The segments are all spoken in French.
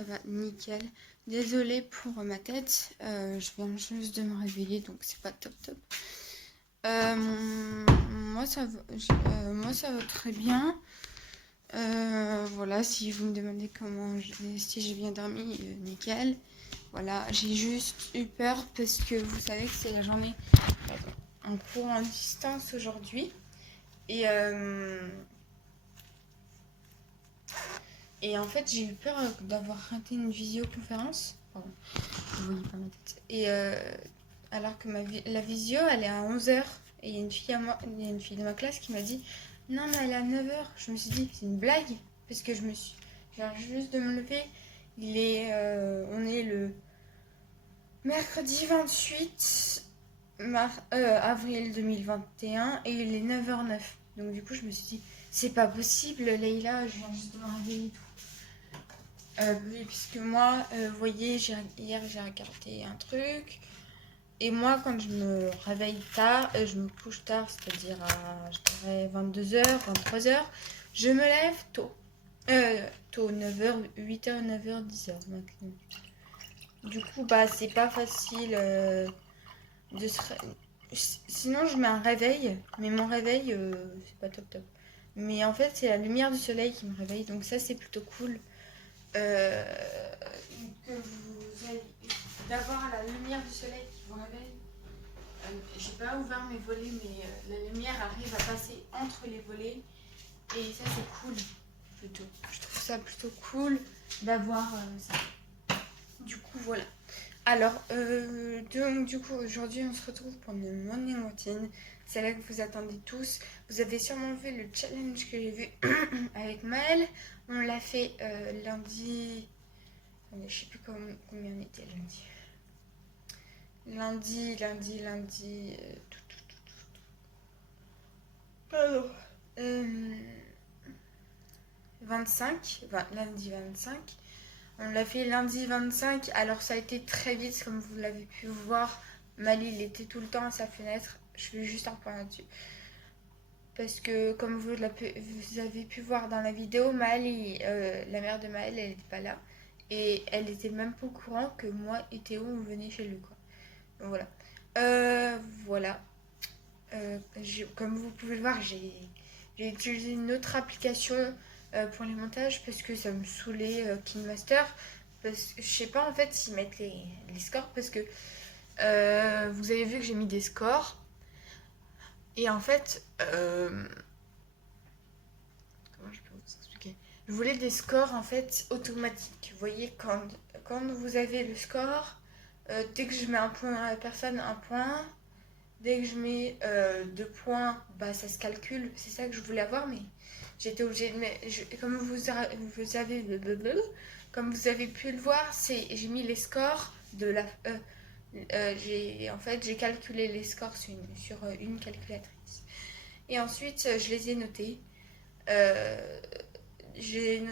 ça va nickel. Désolée pour ma tête, je viens juste de me réveiller, donc c'est pas top. Moi ça va très bien. Voilà, si vous me demandez si j'ai bien dormi, nickel. Voilà, j'ai juste eu peur parce que vous savez que c'est la journée en cours en distance aujourd'hui. Et en fait, j'ai eu peur d'avoir raté une visioconférence. Pardon, vous voyez pas ma tête. Alors que la visio, elle est à 11h. Et il y a une fille de ma classe qui m'a dit non, mais elle est à 9h. Je me suis dit, c'est une blague. Parce que je viens juste de me lever. On est le mercredi 28 avril 2021 et il est 9h09. Donc du coup, je me suis dit, c'est pas possible, Leïla, je viens juste de me réveiller et tout. Oui, puisque moi, vous voyez, hier j'ai regardé un truc. Et moi, quand je me réveille tard, je me couche tard, c'est-à-dire à, je dirais, 22h, 23h, je me lève tôt. Tôt, 9h, 8h, 9h, 10h maximum. Du coup, bah, c'est pas facile de se... Sinon, je mets un réveil, mais mon réveil, c'est pas top. Mais en fait, c'est la lumière du soleil qui me réveille, donc ça, c'est plutôt cool. Que vous ayez d'avoir la lumière du soleil qui vous réveille. J'ai pas ouvert mes volets, mais la lumière arrive à passer entre les volets et ça c'est cool plutôt. Je trouve ça plutôt cool d'avoir ça. Du coup voilà. Alors donc du coup aujourd'hui on se retrouve pour une morning routine. C'est là que vous attendez tous. Vous avez sûrement vu le challenge que j'ai vu avec Maëlle. On l'a fait lundi. Je sais plus combien on était lundi. Lundi. Pardon. 25. Lundi 25. On l'a fait lundi 25. Alors ça a été très vite comme vous l'avez pu voir. Mali il était tout le temps à sa fenêtre. Je fais juste un point là-dessus. Parce que comme vous avez pu voir dans la vidéo, Mali, la mère de Maëlle, elle n'était pas là. Et elle était même pas au courant que moi et Théo on venait chez lui quoi. Donc, voilà. Comme vous pouvez le voir, j'ai utilisé une autre application pour les montages parce que ça me saoulait KineMaster. Parce que je sais pas en fait s'ils mettent les scores parce que vous avez vu que j'ai mis des scores. Et en fait, comment je peux vous expliquer ? Je voulais des scores en fait automatiques. Vous voyez, quand vous avez le score, dès que je mets un point à la personne, un point. Dès que je mets 2 points, bah, ça se calcule. C'est ça que je voulais avoir, mais j'étais obligée de mettre... Comme vous avez pu le voir, j'ai mis les scores de la... j'ai calculé les scores sur une calculatrice. Et ensuite, je les ai notés. Je les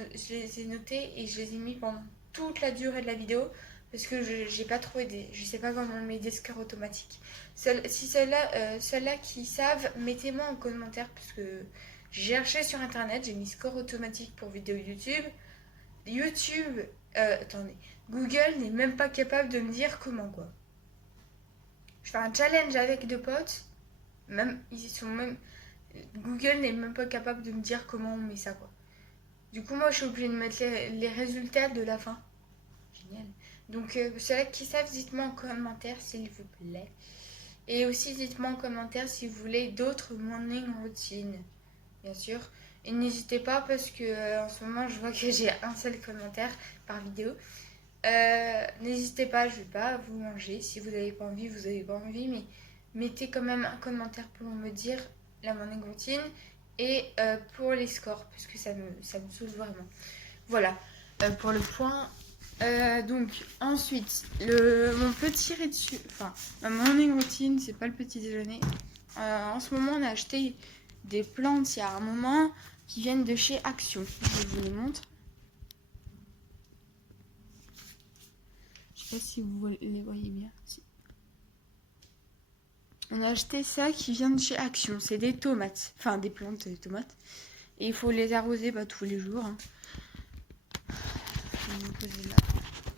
ai notés et je les ai mis pendant toute la durée de la vidéo. Parce que j'ai pas trouvé je sais pas comment on met des scores automatiques. Si ceux-là qui savent, mettez-moi en commentaire parce que j'ai cherché sur internet, j'ai mis score automatique pour vidéo YouTube. Attendez, Google n'est même pas capable de me dire comment quoi. Je fais un challenge avec 2 potes, Google n'est même pas capable de me dire comment on met ça quoi. Du coup moi je suis obligée de mettre les résultats de la fin. Génial. Donc, ceux-là qui savent, dites-moi en commentaire s'il vous plaît. Et aussi, dites-moi en commentaire si vous voulez d'autres morning routines, bien sûr. Et n'hésitez pas parce que en ce moment, je vois que j'ai un seul commentaire par vidéo. N'hésitez pas, je ne vais pas vous manger. Si vous n'avez pas envie, vous n'avez pas envie. Mais mettez quand même un commentaire pour me dire la morning routine et pour les scores parce que ça me saoule vraiment. Voilà, pour le point... donc ensuite mon petit rituel, enfin ma morning routine, c'est pas le petit déjeuner. En ce moment on a acheté des plantes il y a un moment qui viennent de chez Action. Je vous les montre. Je sais pas si vous les voyez bien. Si. On a acheté ça qui vient de chez Action. C'est des tomates, enfin des plantes de tomates. Et il faut les arroser tous les jours. Hein. me poser là.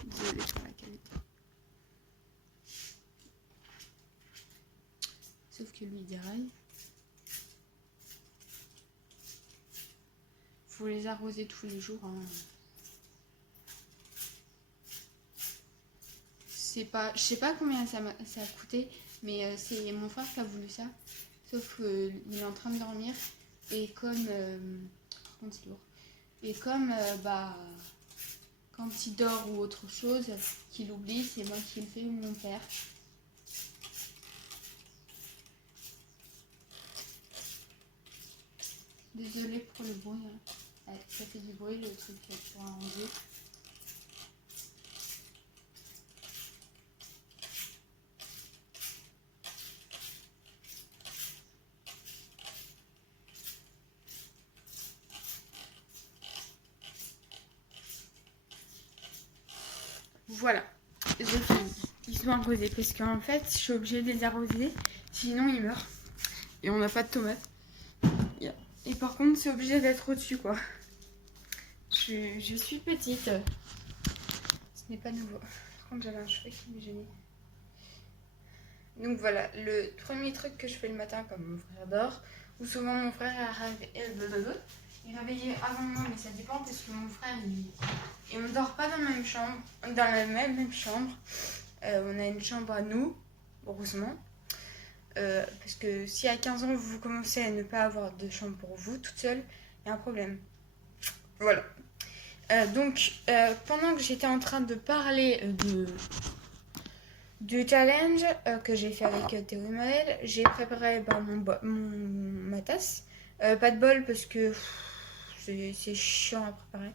Désolée pour la qualité. Sauf que lui il déraille. Faut les arroser tous les jours. Hein. C'est pas, je sais pas combien ça a coûté, mais c'est mon frère qui a voulu ça. Sauf qu'il est en train de dormir et comme c'est lourd. Et comme bah quand il dort ou autre chose, qu'il oublie, c'est moi qui le fais ou mon père. Désolée pour le bruit. Hein. Ouais, ça fait du bruit le truc pour arranger. Voilà, j'ai fini. Ils sont arrosés parce qu'en fait, je suis obligée de les arroser, sinon ils meurent. Et on n'a pas de tomates. Et par contre, c'est obligé d'être au-dessus, quoi. Je suis petite. Ce n'est pas nouveau. Par contre, j'avais un cheveu qui me gênait. Donc voilà, le premier truc que je fais le matin, comme mon frère dort, ou souvent mon frère est réveillé avant moi, mais ça dépend parce que mon frère, il ne dort pas dans la même chambre. Dans la même chambre. On a une chambre à nous, heureusement. Parce que si à 15 ans vous commencez à ne pas avoir de chambre pour vous toute seule, il y a un problème. Voilà. Donc pendant que j'étais en train de parler du challenge que j'ai fait avec Théo et Maël, j'ai préparé ma tasse. Pas de bol parce que c'est chiant à préparer.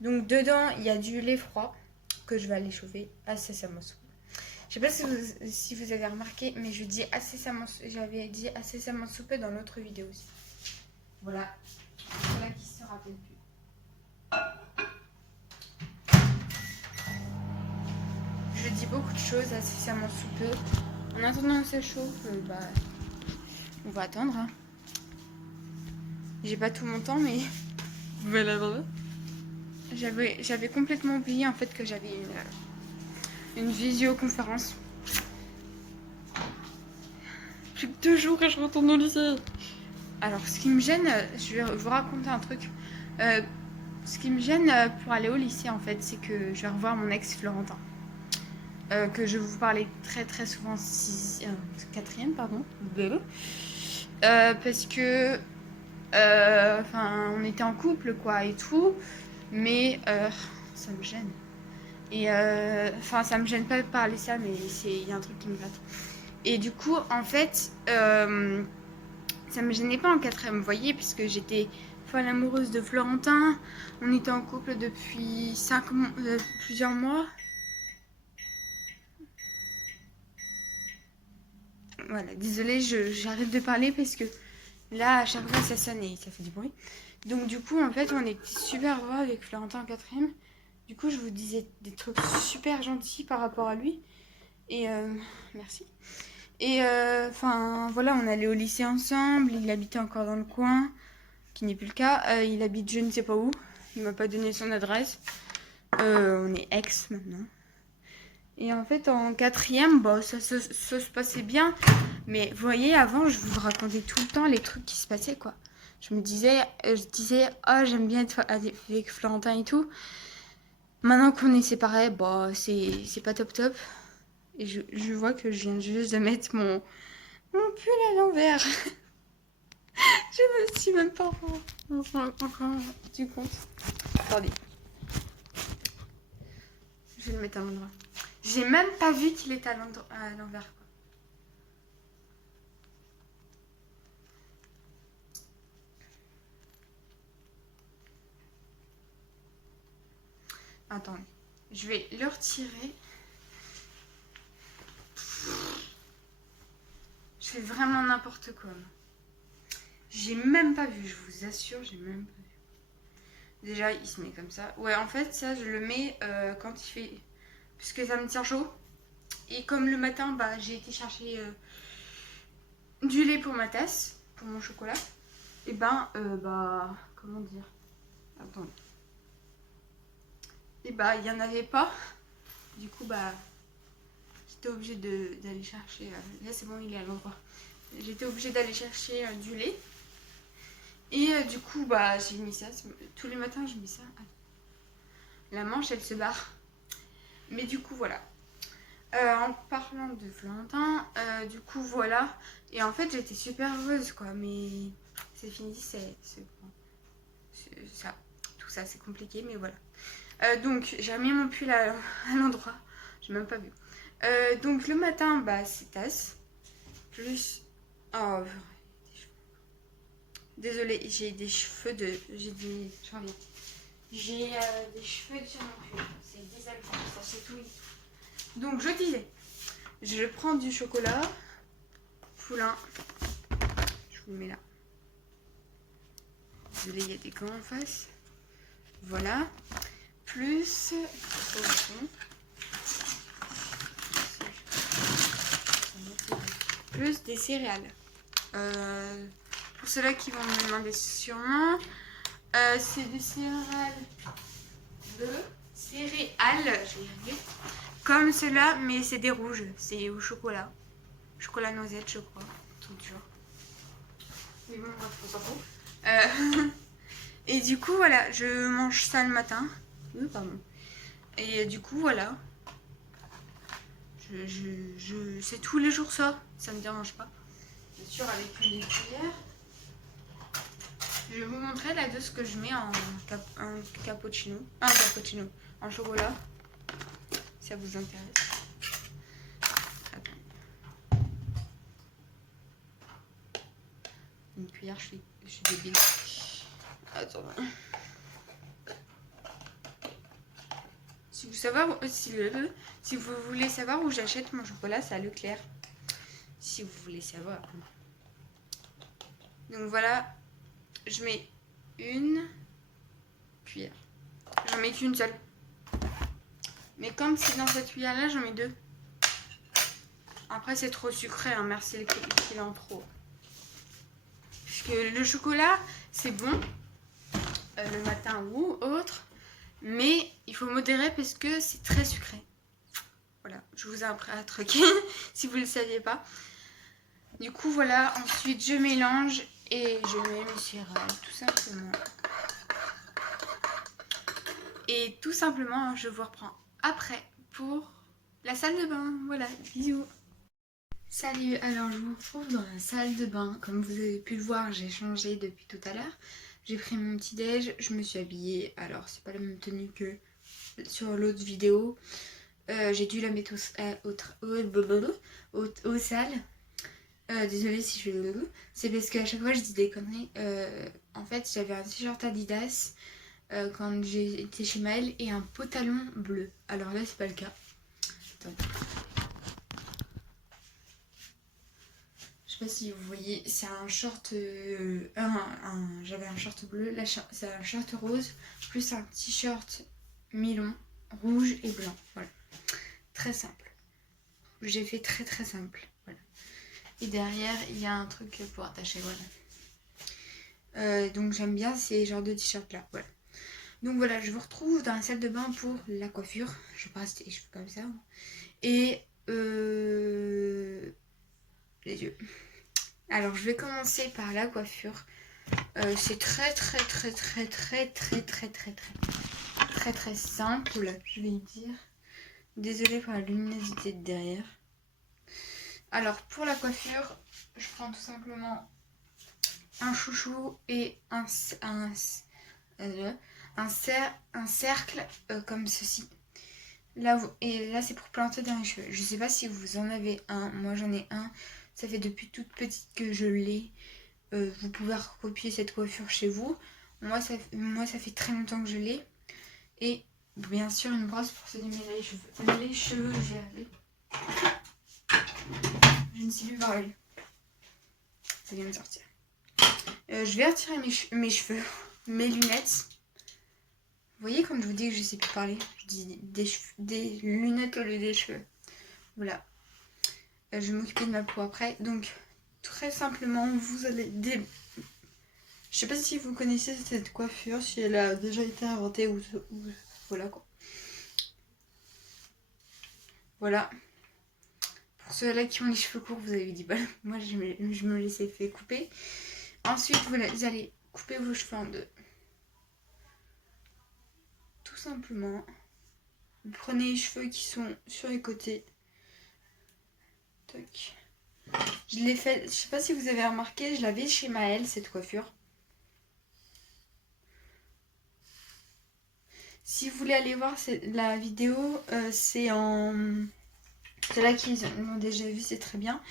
Donc dedans il y a du lait froid que je vais aller chauffer incessamment. Je sais pas si vous avez remarqué, mais j'avais dit incessamment soupé dans l'autre vidéo aussi. Voilà. Voilà qui se rappelle plus. Je dis beaucoup de choses incessamment soupeux. En attendant que ça chauffe, on va attendre. Hein. J'ai pas tout mon temps, mais voilà. J'avais complètement oublié en fait que j'avais une visioconférence. Plus que 2 jours et je retourne au lycée. Alors, ce qui me gêne, je vais vous raconter un truc. Ce qui me gêne pour aller au lycée, en fait, c'est que je vais revoir mon ex Florentin. Que je vous parlais très très souvent, 4e, pardon. Parce que, on était en couple, quoi, et tout. Mais ça me gêne. Et ça me gêne pas de parler ça, mais il y a un truc qui me gratte. Et du coup, en fait, ça me gênait pas en 4e, vous voyez, puisque j'étais folle amoureuse de Florentin. On était en couple depuis plusieurs mois. Voilà, désolée, j'arrête de parler parce que là, à chaque fois, ça sonne et ça fait du bruit. Donc du coup, en fait, on était super heureux avec Florentin en 4e. Du coup, je vous disais des trucs super gentils par rapport à lui. Et merci. Et voilà, on allait au lycée ensemble. Il habitait encore dans le coin, qui n'est plus le cas. Il habite je ne sais pas où. Il m'a pas donné son adresse. On est ex maintenant. Et en fait, en 4e, ça se passait bien. Mais vous voyez, avant, je vous racontais tout le temps les trucs qui se passaient, quoi. Je disais, oh, j'aime bien être avec Florentin et tout. Maintenant qu'on est séparés, c'est pas top top. Et je vois que je viens juste de mettre mon pull à l'envers. Je me suis même pas encore du compte. Attendez. Je vais le mettre à l'endroit. J'ai même pas vu qu'il était à l'envers, quoi. Attendez. Je vais le retirer. Je fais vraiment n'importe quoi. J'ai même pas vu, je vous assure, j'ai même pas vu. Déjà, il se met comme ça. Ouais, en fait, ça, je le mets quand il fait... Puisque ça me tient chaud. Et comme le matin, j'ai été chercher du lait pour ma tasse, pour mon chocolat. Et comment dire? Attendez. Et bah il n'y en avait pas. Du coup bah j'étais obligée d'aller chercher. Là c'est bon, il est à l'endroit. J'étais obligée d'aller chercher du lait. Et du coup bah j'ai mis ça. Tous les matins je mets ça. La manche elle se barre. Mais du coup voilà. En parlant de Valentin, du coup voilà. Et en fait j'étais super heureuse quoi. Mais c'est fini, c'est ça. Tout ça c'est compliqué mais voilà. Donc j'ai remis mon pull à l'endroit. J'ai même pas vu. Donc le matin bah c'est tasse. Plus... Oh désolée, j'ai des cheveux de... J'ai des... J'en reviens. J'ai des cheveux sur mon pull. C'est désalpant, ça c'est tout. Donc je disais, je prends du chocolat poulain. Je vous le mets là. Désolée, il y a des gants en face. Voilà. Plus... Plus des céréales. Pour ceux-là qui vont me demander sûrement, c'est des céréales j'ai y arrivé. Comme ceux-là, mais c'est des rouges. C'est au chocolat. Chocolat noisette, je crois. Tout dur. Mais bon, on s'en fout. Et du coup, voilà, je mange ça le matin. Pardon. Et du coup, voilà. C'est tous les jours ça. Ça me dérange pas. Bien sûr, avec une cuillère. Je vais vous montrer la dose que je mets en cappuccino. Un cappuccino en chocolat. Si ça vous intéresse. Attends. Une cuillère, je suis débile. Attends. Si vous voulez savoir où j'achète mon chocolat, c'est à Leclerc. Si vous voulez savoir. Donc voilà. Je mets une cuillère. J'en mets qu'une seule. Mais comme c'est dans cette cuillère là, j'en mets deux. Après c'est trop sucré, hein. Merci le qu'il en trop. Parce que le chocolat c'est bon le matin ou autre. Mais il faut modérer parce que c'est très sucré. Voilà, je vous ai appris un truc si vous ne le saviez pas. Du coup voilà, ensuite je mélange et je mets mes céréales tout simplement. Et tout simplement, je vous reprends après pour la salle de bain. Voilà, bisous. Salut, alors je vous retrouve dans la salle de bain. Comme vous avez pu le voir, j'ai changé depuis tout à l'heure. J'ai pris mon petit déj, je me suis habillée. Alors c'est pas la même tenue que sur l'autre vidéo. J'ai dû la mettre au sale. Désolée si je fais c'est parce qu'à chaque fois je dis des conneries. En fait j'avais un t-shirt Adidas quand j'ai été chez Maëlle et un pantalon bleu. Alors là c'est pas le cas. Attends. Je sais pas si vous voyez, c'est un short, j'avais un short bleu, là c'est un short rose, plus un t-shirt mi-long, rouge et blanc, voilà. Très simple. J'ai fait très très simple, voilà. Et derrière, il y a un truc pour attacher, voilà. Donc j'aime bien ces genres de t-shirts là, voilà. Donc voilà, je vous retrouve dans la salle de bain pour la coiffure. Je vais pas rester les cheveux comme ça. Et les yeux. Alors je vais commencer par la coiffure. C'est très simple, je vais dire. Désolée pour la luminosité de derrière. Alors pour la coiffure, je prends tout simplement un chouchou et un cercle comme ceci. Là, et là c'est pour planter dans les cheveux. Je sais pas si vous en avez un, moi j'en ai un. Ça fait depuis toute petite que je l'ai. Vous pouvez recopier cette coiffure chez vous. Moi ça fait très longtemps que je l'ai. Et bien sûr une brosse pour se démêler les cheveux. Les cheveux, j'ai lavé. Je ne sais plus parler. Ça vient de sortir. Je vais retirer mes cheveux, mes lunettes. Vous voyez comme je vous dis que je sais plus parler. Je dis des lunettes au lieu des cheveux. Voilà. Je vais m'occuper de ma peau après. Donc très simplement, vous allez je sais pas si vous connaissez cette coiffure, si elle a déjà été inventée ou voilà quoi. Voilà. Pour ceux-là qui ont les cheveux courts, vous avez dit bah, moi je me laissais fait couper. Ensuite, vous allez couper vos cheveux en deux. Tout simplement. Vous prenez les cheveux qui sont sur les côtés. Tac. Je l'ai fait, je sais pas si vous avez remarqué, je l'avais chez Maëlle cette coiffure. Si vous voulez aller voir la vidéo, c'est en... Ceux-là qui l'ont déjà vu, c'est très bien.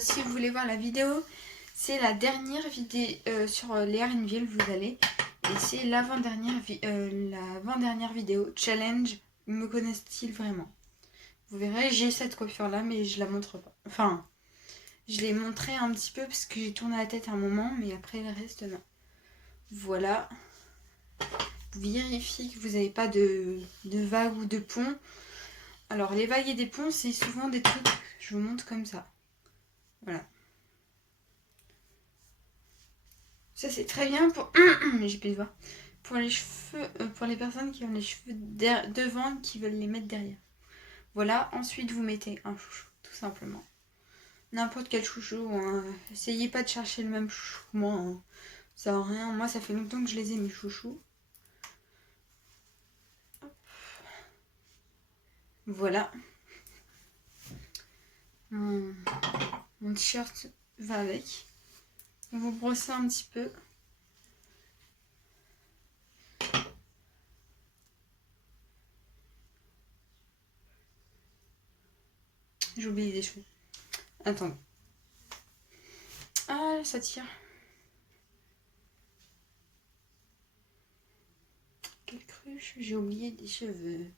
Si vous voulez voir la vidéo, c'est la dernière vidéo sur Léa Renville, vous allez. Et c'est l'avant-dernière vidéo, challenge, me connaissent-ils vraiment? Vous verrez, j'ai cette coiffure-là, mais je la montre pas. Enfin, je l'ai montré un petit peu parce que j'ai tourné la tête à un moment, mais après le reste, non. Voilà. Vérifiez que vous n'avez pas de vagues ou de ponts. Alors, les vagues et des ponts, c'est souvent des trucs, je vous montre comme ça. Voilà. Ça, c'est très bien pour... J'ai plus de voix. Pour les cheveux, pour les personnes qui ont les cheveux devant, qui veulent les mettre derrière. Voilà. Ensuite, vous mettez un chouchou, tout simplement. N'importe quel chouchou. Hein. Essayez pas de chercher le même chouchou que moi. Hein. Ça n'a rien. Moi, ça fait longtemps que je les ai, mes chouchous. Voilà. Mon t-shirt va avec. Vous brossez un petit peu. J'ai oublié des cheveux. Attends. Ah, ça tire. Quelle cruche. J'ai oublié des cheveux.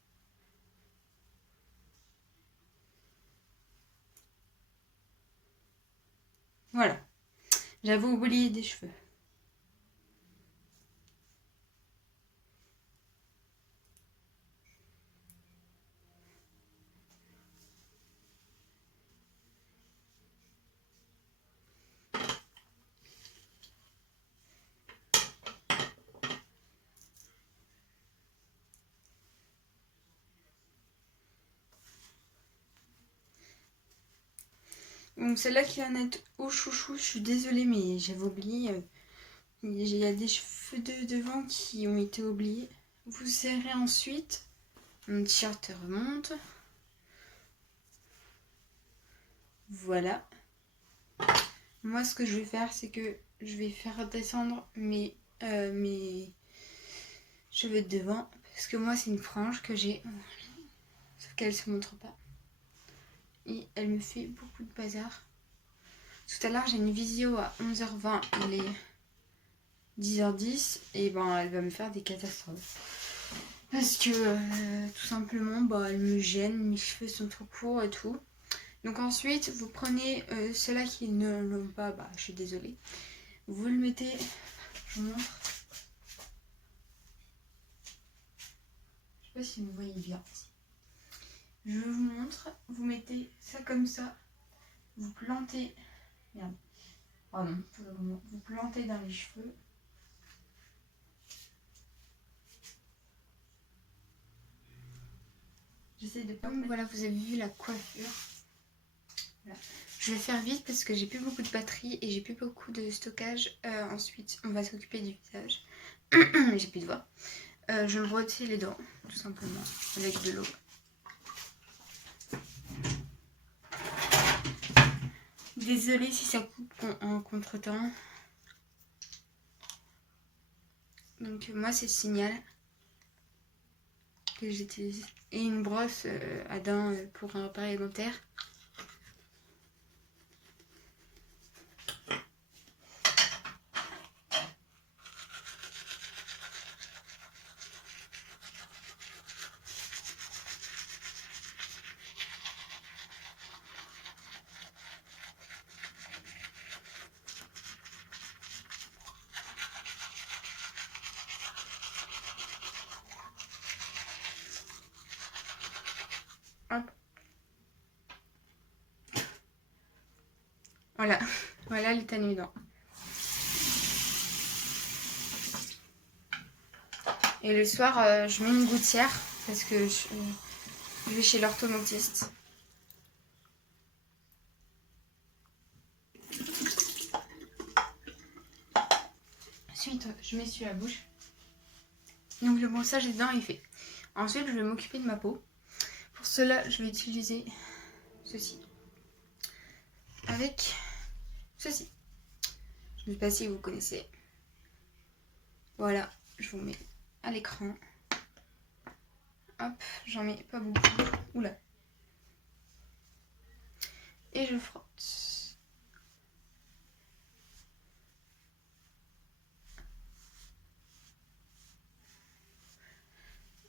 Voilà. J'avais oublié des cheveux. Donc celle-là qui va mettre au chouchou, je suis désolée, mais j'avais oublié. Il y a des cheveux devant qui ont été oubliés. Vous serrez ensuite. Mon t-shirt remonte. Voilà. Moi, ce que je vais faire, c'est que je vais faire descendre mes cheveux de devant. Parce que moi, c'est une frange que j'ai. Sauf qu'elle se montre pas. Et elle me fait beaucoup de bazar. Tout à l'heure, j'ai une visio à 11h20. Il est 10h10. Et ben, elle va me faire des catastrophes. Parce que, tout simplement, bah, elle me gêne. Mes cheveux sont trop courts et tout. Donc ensuite, vous prenez ceux-là qui ne l'ont pas. Bah, je suis désolée. Vous le mettez... Je vous montre. Je sais pas si vous voyez bien. Je vous montre. Vous mettez ça comme ça. Vous plantez... Merde. Pardon. Vous plantez dans les cheveux. J'essaie de pas... Donc voilà, vous avez vu la coiffure. Voilà. Je vais faire vite parce que j'ai plus beaucoup de batterie et j'ai plus beaucoup de stockage. Ensuite, on va s'occuper du visage. J'ai plus de voix. Je me brosse les dents, tout simplement, avec de l'eau. Désolée si ça coupe en contre-temps. Donc moi, c'est le signal que j'utilise. Et une brosse à dents pour un appareil dentaire. Hop. Voilà, voilà l'état de mes dents. Et le soir, je mets une gouttière parce que Je vais chez l'orthodontiste. Ensuite, je m'essuie la bouche. Donc le brossage des dents est fait. Ensuite, je vais m'occuper de ma peau. Pour cela, je vais utiliser ceci. Avec ceci. Je ne sais pas si vous connaissez. Voilà, je vous mets à l'écran. Hop, j'en mets pas beaucoup. Oula. Et je frotte.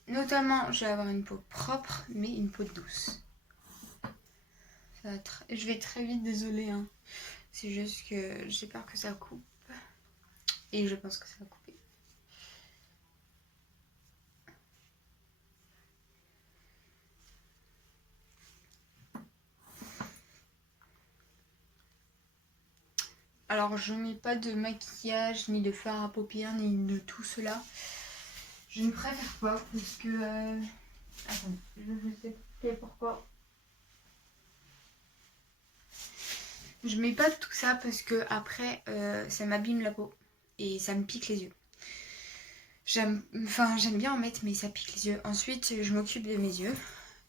Notamment, je vais avoir une peau propre, mais une peau douce. Je vais très vite, désolée. Hein. C'est juste que j'ai peur que ça coupe. Et je pense que ça va couper. Alors, je mets pas de maquillage, ni de fard à paupières, ni de tout cela. Je ne préfère pas parce que... Attendez, je vais vous expliquer pourquoi. Je mets pas tout ça parce que après ça m'abîme la peau et ça me pique les yeux. J'aime bien en mettre mais ça pique les yeux. Ensuite, je m'occupe de mes yeux.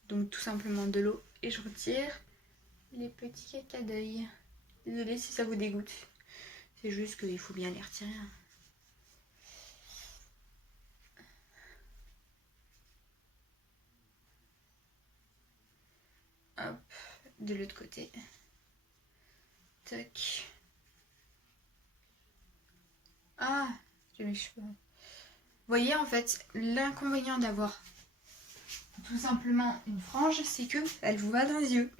Donc tout simplement de l'eau et je retire les petits caca d'œil. Désolée si ça vous dégoûte. C'est juste qu'il faut bien les retirer. Hop, de l'autre côté. Tac. Ah, j'ai mes cheveux. Vous voyez en fait, l'inconvénient d'avoir tout simplement une frange, c'est que elle vous va dans les yeux.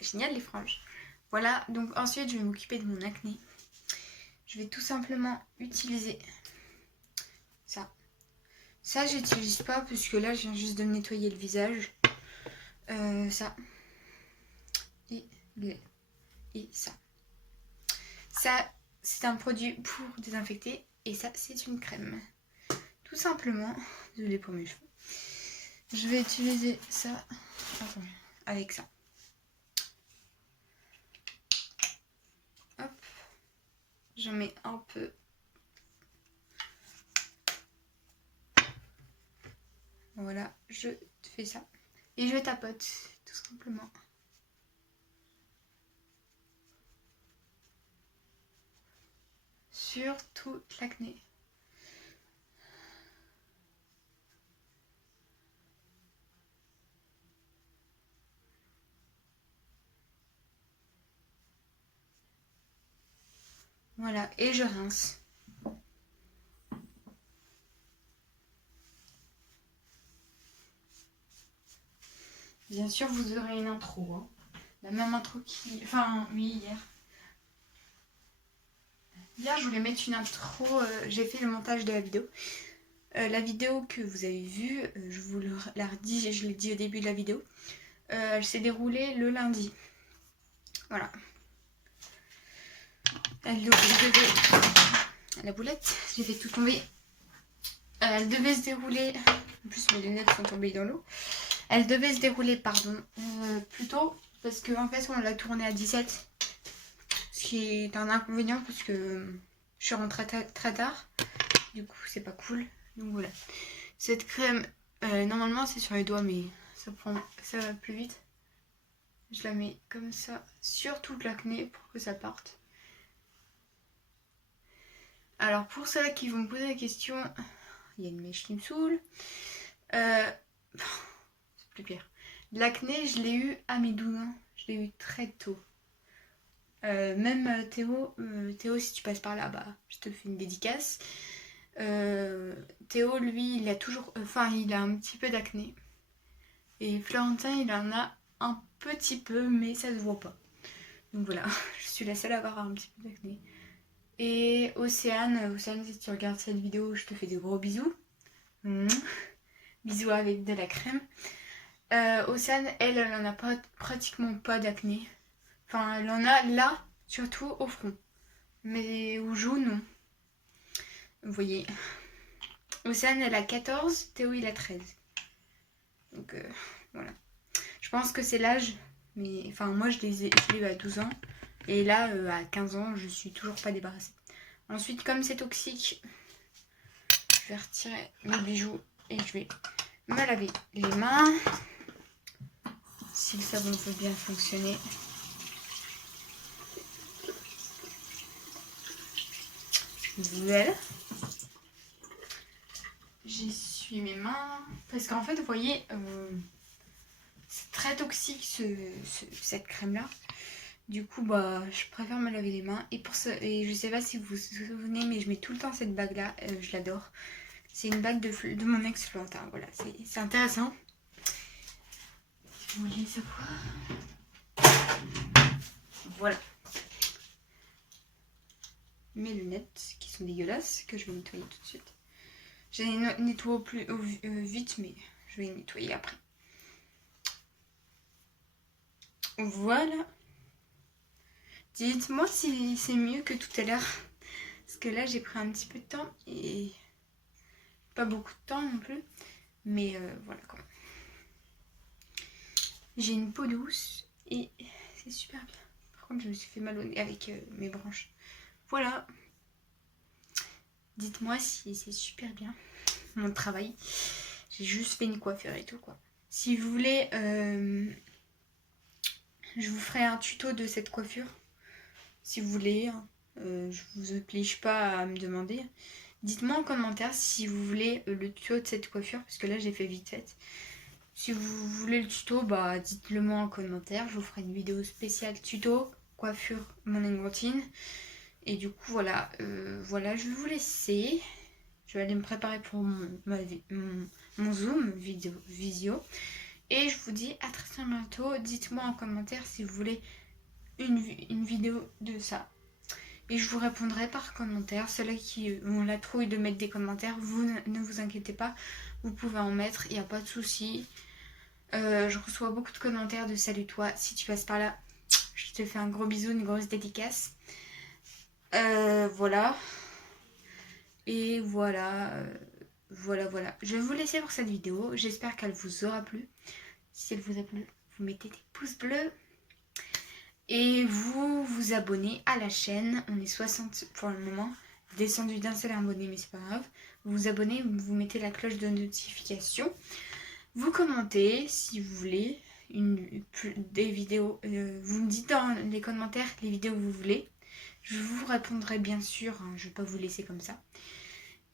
Génial les franges. Voilà, donc ensuite je vais m'occuper de mon acné. Je vais tout simplement utiliser ça. Ça j'utilise pas parce que là je viens juste de me nettoyer le visage. Ça. Et ça. Ça c'est un produit pour désinfecter et ça c'est une crème. Tout simplement, désolée pour mes cheveux. Je vais utiliser ça avec ça. Hop. J'en mets un peu. Voilà, je fais ça. Et je tapote, tout simplement. Sur toute l'acné. Voilà, et je rince. Bien sûr, vous aurez une intro. Hein. La même intro qui... Enfin, oui, hier. Hier, je voulais mettre une intro. J'ai fait le montage de la vidéo. La vidéo que vous avez vue, je vous la redis, je l'ai dit au début de la vidéo. Elle s'est déroulée le lundi. Voilà. Elle devait... La boulette, j'ai fait tout tomber. Elle devait se dérouler... En plus, mes lunettes sont tombées dans l'eau. Elle devait se dérouler, pardon, plus tôt. Parce qu'en fait, on l'a tournée à 17. Ce qui est un inconvénient parce que je suis rentrée très tard. Du coup, c'est pas cool. Donc voilà. Cette crème, normalement, c'est sur les doigts, mais ça va plus vite. Je la mets comme ça sur toute l'acné pour que ça parte. Alors, pour ceux qui vont me poser la question, il y a une mèche qui me saoule. C'est plus pire. L'acné, je l'ai eu à mes 12 ans. Je l'ai eu très tôt. Même Théo, si tu passes par là, bah, je te fais une dédicace. Théo, lui, il a toujours... il a un petit peu d'acné. Et Florentin, il en a un petit peu, mais ça se voit pas. Donc voilà, je suis la seule à avoir un petit peu d'acné. Et Océane, si tu regardes cette vidéo, je te fais des gros bisous. Bisous avec de la crème. Océane, elle en a pratiquement pas d'acné. Enfin, elle en a là, surtout au front. Mais aux joues, non. Vous voyez. Océane, elle a 14, Théo, il a 13. Donc, voilà. Je pense que c'est l'âge, mais enfin moi je l'ai eu à 12 ans. Et là, à 15 ans, je suis toujours pas débarrassée. Ensuite, comme c'est toxique, je vais retirer mes bijoux et je vais me laver les mains. Si le savon peut bien fonctionner. Voilà. J'essuie mes mains. Parce qu'en fait, vous voyez, c'est très toxique cette crème-là. Du coup, bah, je préfère me laver les mains. Et, et je sais pas si vous vous souvenez, mais je mets tout le temps cette bague-là. Je l'adore. C'est une bague de mon ex Florentin. Voilà, c'est intéressant. Vous voulez savoir? Voilà. Mes lunettes qui sont dégueulasses, que je vais nettoyer tout de suite. Je les nettoie vite, mais je vais les nettoyer après. Voilà. Dites-moi si c'est mieux que tout à l'heure. Parce que là, j'ai pris un petit peu de temps et pas beaucoup de temps non plus. Mais voilà quoi. J'ai une peau douce et c'est super bien. Par contre, je me suis fait mal au nez avec mes branches. Voilà. Dites-moi si c'est super bien mon travail. J'ai juste fait une coiffure et tout quoi. Si vous voulez, je vous ferai un tuto de cette coiffure. Si vous voulez, je vous oblige pas à me demander. Dites-moi en commentaire si vous voulez le tuto de cette coiffure, parce que là j'ai fait vite fait. Si vous voulez le tuto, bah dites-le moi en commentaire. Je vous ferai une vidéo spéciale tuto, coiffure, mon églantine. Et du coup voilà, voilà, je vais vous laisser. Je vais aller me préparer pour mon Zoom visio. Et je vous dis à très bientôt. Dites-moi en commentaire si vous voulez une vidéo de ça. Et je vous répondrai par commentaire. Ceux-là qui ont la trouille de mettre des commentaires, vous ne vous inquiétez pas. Vous pouvez en mettre, il n'y a pas de souci. Je reçois beaucoup de commentaires de salut toi. Si tu passes par là, je te fais un gros bisou, une grosse dédicace. Voilà. Et voilà. Voilà. Je vais vous laisser pour cette vidéo. J'espère qu'elle vous aura plu. Si elle vous a plu, vous mettez des pouces bleus. Et vous vous abonnez à la chaîne. On est 60 pour le moment. Descendu d'un seul abonné, mais c'est pas grave. Vous vous abonnez, vous mettez la cloche de notification. Vous commentez si vous voulez des vidéos. Vous me dites dans les commentaires les vidéos que vous voulez. Je vous répondrai bien sûr. Hein, je ne vais pas vous laisser comme ça.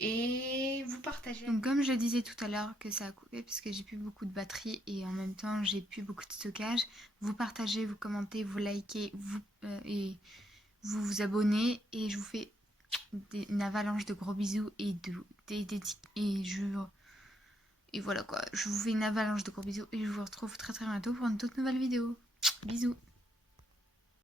Et vous partagez. Donc comme je disais tout à l'heure que ça a coupé parce que j'ai plus beaucoup de batterie et en même temps j'ai plus beaucoup de stockage. Vous partagez, vous commentez, vous likez, et vous vous abonnez et je vous fais une avalanche de gros bisous et et voilà quoi. Je vous fais une avalanche de gros bisous et je vous retrouve très très bientôt pour une toute nouvelle vidéo. Bisous.